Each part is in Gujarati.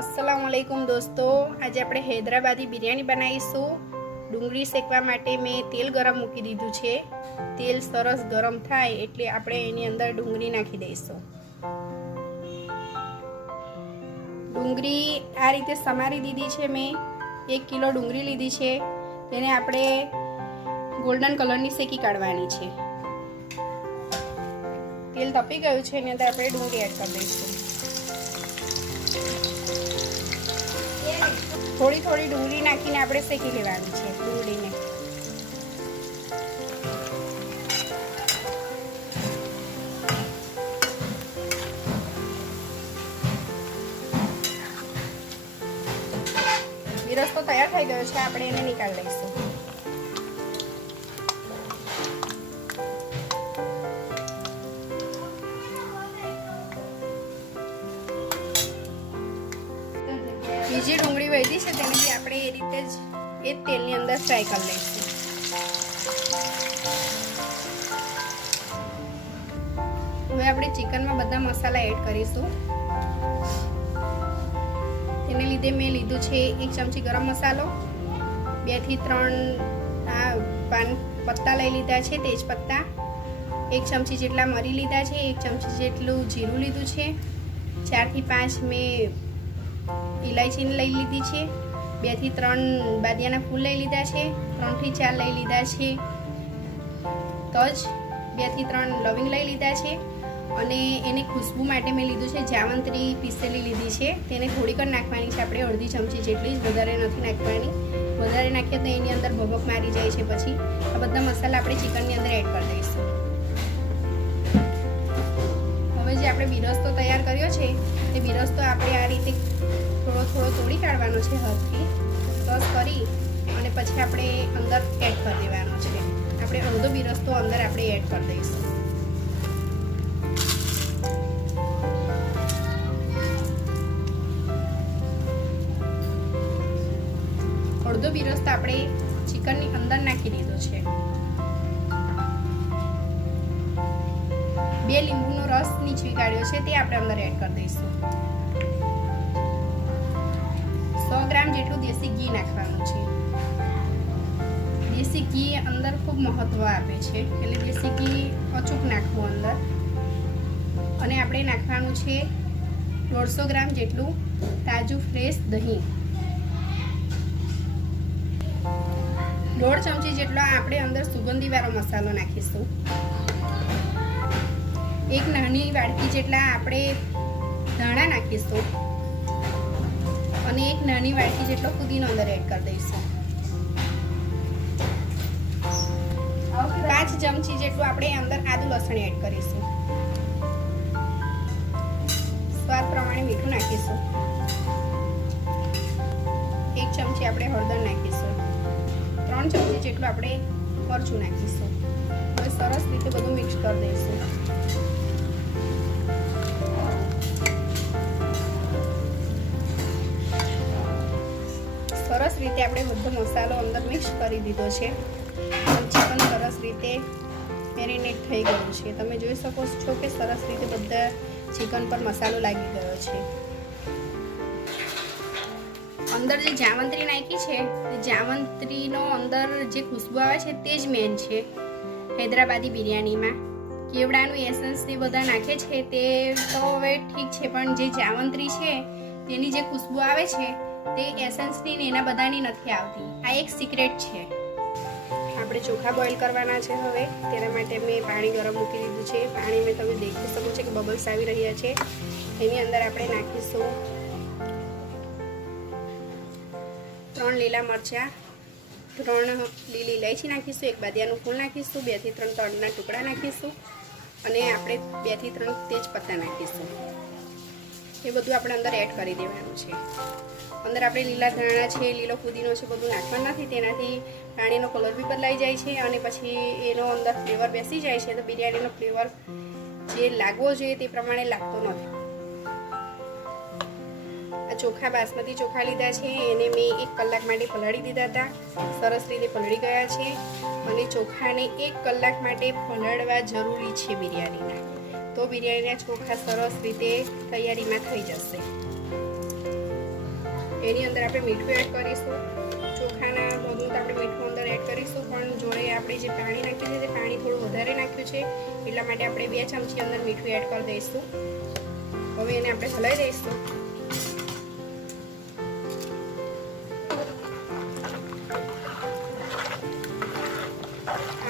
अस्सलामुअलैकुम दोस्तों, आज આપણે હૈદરાબાદી બિરયાની બનાવીશું। ડુંગળી શેકવા માટે મેં તેલ ગરમ મૂકી દીધું છે। તેલ સરસ ગરમ થાય એટલે આપણે એની અંદર ડુંગળી નાખી દઈશું। ડુંગળી આ રીતે સમારી દીધી છે। મેં 1 કિલો ડુંગળી લીધી છે, તેને આપણે ગોલ્ડન કલરની શેકી કાઢવાની છે। તેલ તપી ગયું છે, એની અંદર આપણે ડુંગળી એડ કરી દઈશું। थोड़ी थोड़ी डूंगरी नाखीने आपणे शेकी लेवानी छे। डूंगरीने मीरस तो तैयार थई गयो छे, आपणे एने निकाળી लईशुं। बीजी डूंगળી वधी છે તેને બી આપણે એ રીતે જ એ તેલની અંદર ફ્રાય કરી લઈશું। હવે આપણે ચિકનમાં બધા મસાલા એડ કરીશું। તેને લીધે મેં લીધું છે 1 ચમચી ગરમ મસાલો, 2 થી 3 આ પાન પત્તા લઈ લીધા છે, તેજ પત્તા, 1 ચમચી જેટલા મરી લીધા છે, 1 ચમચી જેટલું જીરું લીધું છે, 4 થી 5 મેં इलायची लई लीधी है, 2 થી 3 बादियाना फूल लई लीधा है, 3 થી 4 लई लीधा है तज, 2 થી 3 लविंग लई लीधा है અને એને खुशबू માટે મેં લીધું છે જાવંત્રી પીસેલી લીધી છે। તેને થોડીક જ નાખવાની છે આપણે, અડધી ચમચી જેટલી જ, વધારે નથી નાખવાની। વધારે નાખીએ તો એની અંદર ભભક મારી જાય છે। પછી આ બધા મસાલા આપણે ચિકનની અંદર એડ કરી દઈશું। હવે જે આપણે બિરસ્તો તૈયાર કર્યો છે તે બિરસ્તો આપણે આ રીતે થોડો થોડો તોડી કાઢવાનો છે હાથથી, ક્રશ કરી અને પછી આપણે અંદર એડ કરી દેવાનો છે। આપણે અડધો બિરસ્તો અંદર આપણે એડ કરી દઈશું। અડધો બિરસ્તો આપણે ચિકનની અંદર નાખી દીધો છે। 2 લીંબુનો રસ નીચવી કાઢ્યો છે તે આપણે અંદર એડ કરી દઈશું। 100 ગ્રામ જેટલું દેશી ઘી નાખવાનું છે। દેશી ઘી અંદર ખૂબ મહત્વ આપે છે, એટલે દેશી ઘી અચૂક નાખવું અંદર। અને આપણે નાખવાનું છે 150 ગ્રામ જેટલું તાજું ફ્રેશ દહીં। 1.5 ચમચી જેટલો આપણે અંદર સુગંધીવાળો મસાલો નાખીશું। 1 નાની વાડકી જેટલા આપણે ધાણા નાખીશું અને 1 નાની વાડકી જેટલો પુદીનો અંદર એડ કરી દઈશું। 5 ચમચી જેટલું આપણે અંદર આદુ લસણ એડ કરીશું। સ્વાદ પ્રમાણે મીઠું નાખીશું। 1 ચમચી આપણે હળદર નાખીશું। 3 ચમચી જેટલું આપણે મરચું નાખીશું। હવે સરસ રીતે બધું મિક્સ કરી દઈશું। સરસ રીતે આપણે બધો મસાલો અંદર મિક્સ કરી દીધો છે। ચિકન સરસ રીતે મેરિનેટ થઈ ગયું છે। તમે જોઈ શકો છો કે સરસ રીતે બધા ચિકન પર મસાલો લાગી ગયો છે। અંદર જે જાવંત્રી નાખી છે તે જાવંત્રીનો અંદર જે ખુશ્બુ આવે છે તે જ મેન છે હૈદરાબાદી બિરયાનીમાં। કેવડાનું એસન્સ તે બધા નાખે છે તે તો હવે ઠીક છે, પણ જે જાવંત્રી છે તેની જે ખુશ્બુ આવે છે તે એસન્સની ને એના બધાની નથી આવતી। આ એક સિક્રેટ છે। આપણે ચોખા બોઇલ કરવાના છે। હવે તેના માટે મેં પાણી ગરમ મૂકી દીધું છે। પાણી મેં તમે દેખી શકો છો કે બબલ્સ આવી રહ્યા છે। એની અંદર આપણે નાખીશું 3 લીલા મરચાં, 3 લીલી ઇલાયચી નાખીશું, 1 બાદિયાનું ફૂલ નાખીશું, 2 થી 3 તળના ટુકડા નાખીશું અને આપણે 2 થી 3 તેજ પત્તા નાખીશું। એ બધું આપણે અંદર એડ કરી દેવાનું છે। અંદર આપણે લીલા ધાણા છે, લીલો પુદીનો છે બધું નાખવાનું નથી, તેનાથી પાણીનો કલર બી બદલાઈ જાય છે અને પછી એનો અંદર ફ્લેવર બેસી જાય છે તો બિરયાનીનો ફ્લેવર જે લાગવો જોઈએ તે પ્રમાણે લાગતો નથી। આ ચોખા બાસમતી ચોખા લીધા છે, એને મેં 1 કલાક માટે પલાળી દીધા હતા। સરસ રીતે પલળી ગયા છે અને ચોખાને 1 કલાક માટે પલાળવા જરૂરી છે બિરયાનીના। તો બિરયાનીના ચોખા સરસ રીતે તૈયારીમાં થઈ જશે। એની અંદર આપણે મીઠું એડ કરીશું. ચોખાના ભાગનું તો આપણે મીઠું અંદર એડ કરીશું, પણ જોડે આપણે જે પાણી નાખ્યું છે તે પાણી થોડું વધારે નાખ્યું છે, એટલા માટે આપણે 2 ચમચી અંદર મીઠું એડ કરી દઈશું. હવે એને આપણે હલાવી દઈશું.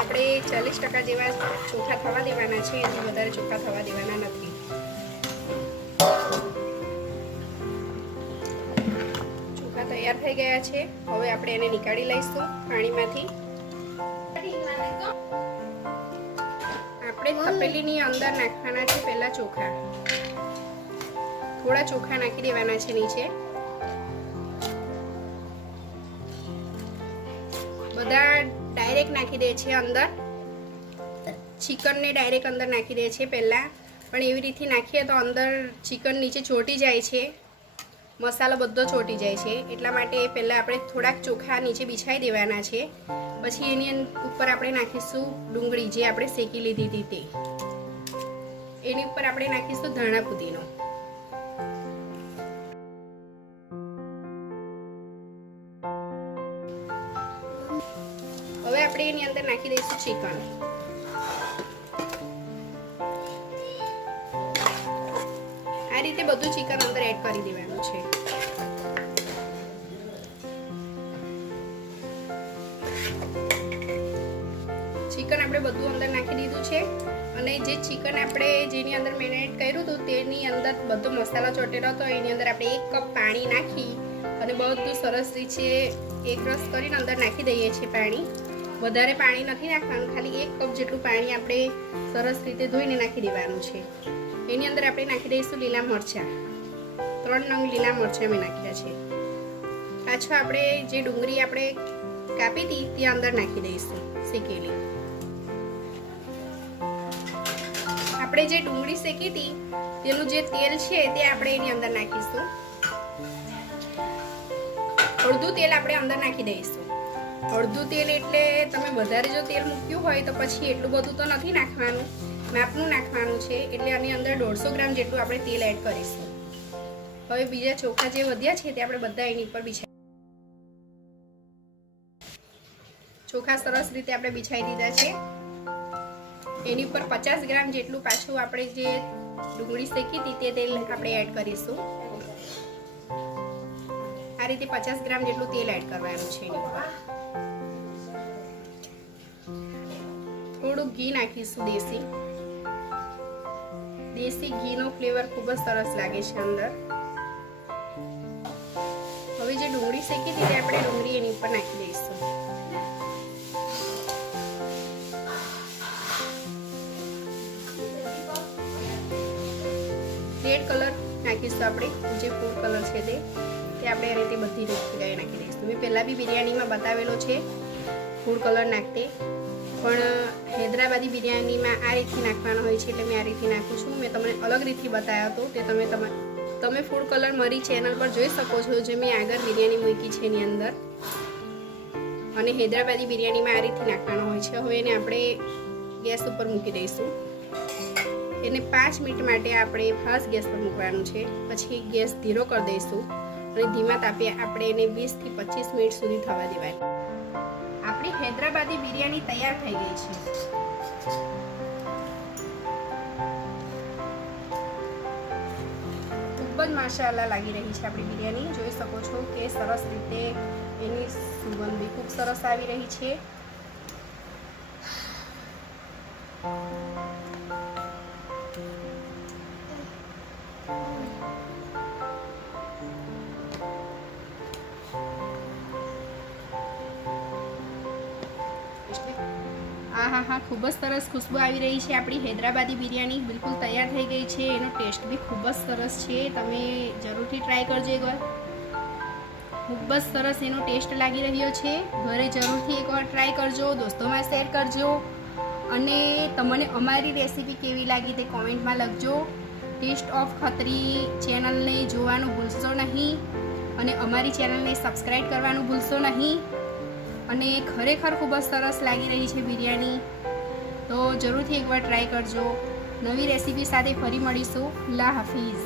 આપણે 40% જેવા ચોખા થવા દેવાના છે, એથી વધારે ચોખા થવા દેવાના નથી. ચોખા તૈયાર થઈ ગયા છે. હવે આપણે એને નીકાળી લઈશું પાણીમાંથી. આપણે તપેલીની અંદર નાખવાના છે પહેલા ચોખા. થોડા ચોખા નાખી દેવાના છે નીચે. બધા ડાયરેક્ટ નાખી દે છે અંદર. ચિકનને ડાયરેક્ટ અંદર નાખી દે છે પહેલાં, પણ એવી રીતે નાખીએ તો અંદર ચિકન નીચે ચોંટી જાય છે, મસાલો બધો ચોંટી જાય છે. એટલા માટે પહેલાં આપણે થોડાક ચોખા નીચે બિછાઈ દેવાના છે. પછી એની ઉપર આપણે નાખીશું ડુંગળી, જે આપણે શેકી લીધી હતી તે. એની ઉપર આપણે નાખીશું ધાણા પુદીનો. હવે આપણે એની અંદર નાખી દઈશું ચિકન. આ રીતે બધું ચિકન અંદર એડ કરી દેવાનું છે. ચિકન આપણે બધું અંદર નાખી દીધું છે, અને જે ચિકન આપણે જેની અંદર મેરિનેટ કર્યું હતું તેની અંદર બધો મસાલો ચોટેલો હતો. એની અંદર આપણે 1 કપ પાણી નાખી અને બધું સરસ રીતે એકરસ કરીને અંદર નાખી દઈએ છીએ પાણી. વધારે પાણી નથી નાખવાનું, ખાલી 1 કપ જેટલું પાણી આપણે સરસ રીતે ધોઈને નાખી દેવાનું છે. એની અંદર આપણે નાખી દઈશું લીલા મરચાં. 3 નંગ લીલા મરચાં મેં નાખ્યા છે. પાછો આપણે જે ડુંગળી આપણે કાપી હતી તે અંદર નાખી દઈશું શેકેલી. આપણે જે ડુંગળી શેકી હતી તેનું જે તેલ છે તે આપણે એની અંદર નાખીશું. અડધું તેલ આપણે અંદર નાખી દઈશું. અડધું તેલ એટલે તમે વધારે જો તેલ મૂક્યું હોય તો પછી એટલું બધું તો નથી નાખવાનું, માપનું નાખવાનું છે. એટલે આની અંદર 150 ગ્રામ જેટલું આપણે તેલ એડ કરીશું. હવે બીજા ચોખા જે વધ્યા છે તે આપણે બધા એની ઉપર બિછાઈ. ચોખા સરસ રીતે આપણે બિછાઈ દીધા છે. એની ઉપર 50 ગ્રામ જેટલું પાછું આપણે જે ડુંગળી શેકી હતી તે તેલ આપણે એડ કરીશું. આ રીતે 50 ગ્રામ જેટલું તેલ એડ કરવાનું છે. એની ઉપર થોડું ઘી નાખીશું. દેશી ઘીનો ફ્લેવર ખૂબ જ સરસ લાગે છે અંદર. હવે જે ડુંગળી શેકી હતી તે આપણે ડુંગળી એની ઉપર નાખી દઈશું. રેડ કલર નાખીશું આપણે, જે ફૂડ કલર છે તે આપણે આ રીતે બધી જગ્યાએ નાખી દઈશું. મેં પહેલાં બી બિરયાનીમાં બતાવેલો છે ફૂડ કલર નાખતે, પણ હૈદરાબાદી બિરયાનીમાં આ રીતથી નાખવાનો હોય છે, એટલે મેં આ રીતથી નાખું છું. મેં તમને અલગ રીતથી બતાવ્યો હતો તે તમે ફૂડ કલર મારી ચેનલ પર જોઈ શકો છો, જે મેં આગળ બિરયાની મૂકી છે એની અંદર. અને હૈદરાબાદી બિરયાનીમાં આ રીતથી નાખવાનો હોય છે. હવે એને આપણે ગેસ ઉપર મૂકી દઈશું. એને 5 મિનિટ માટે આપણે ફાસ્ટ ગેસ પર મૂકવાનું છે. પછી ગેસ ધીરો કરી દઈશું અને ધીમા તાપે આપણે એને 20 થી 25 મિનિટ સુધી થવા દેવાની. આપણી હૈદરાબાદી બિરયાની તૈયાર થઈ ગઈ છે. ખૂબ જ માશાઅલ્લાહ લાગી રહી છે આપણી બિરયાની. જોઈ શકો છો કે સરસ રીતે એની સુગંધ બી ખૂબ સરસ આવી રહી છે. હા, ખૂબ જ સરસ ખુશ્બુ આવી રહી છે. આપણી હૈદરાબાદી બિરયાની બિલકુલ તૈયાર થઈ ગઈ છે. એનો ટેસ્ટ બી ખૂબ જ સરસ છે. તમે જરૂરથી ટ્રાય કરજો એકવાર. ખૂબ જ સરસ એનો ટેસ્ટ લાગી રહ્યો છે. ઘરે જરૂરથી એકવાર ટ્રાય કરજો, દોસ્તોમાં શેર કરજો, અને તમને અમારી રેસીપી કેવી લાગી તે કોમેન્ટમાં લખજો. ટેસ્ટ ઓફ ખત્રી ચેનલને જોવાનું ભૂલશો નહીં, અને અમારી ચેનલને સબસ્ક્રાઈબ કરવાનું ભૂલશો નહીં. અને ખરેખર ખૂબ જ સરસ લાગી રહી છે બિરયાની. તો જરૂરથી એકવાર ટ્રાય કરજો. નવી રેસીપી સાથે ફરી મળીશું. અલ્લાહ હાફિઝ.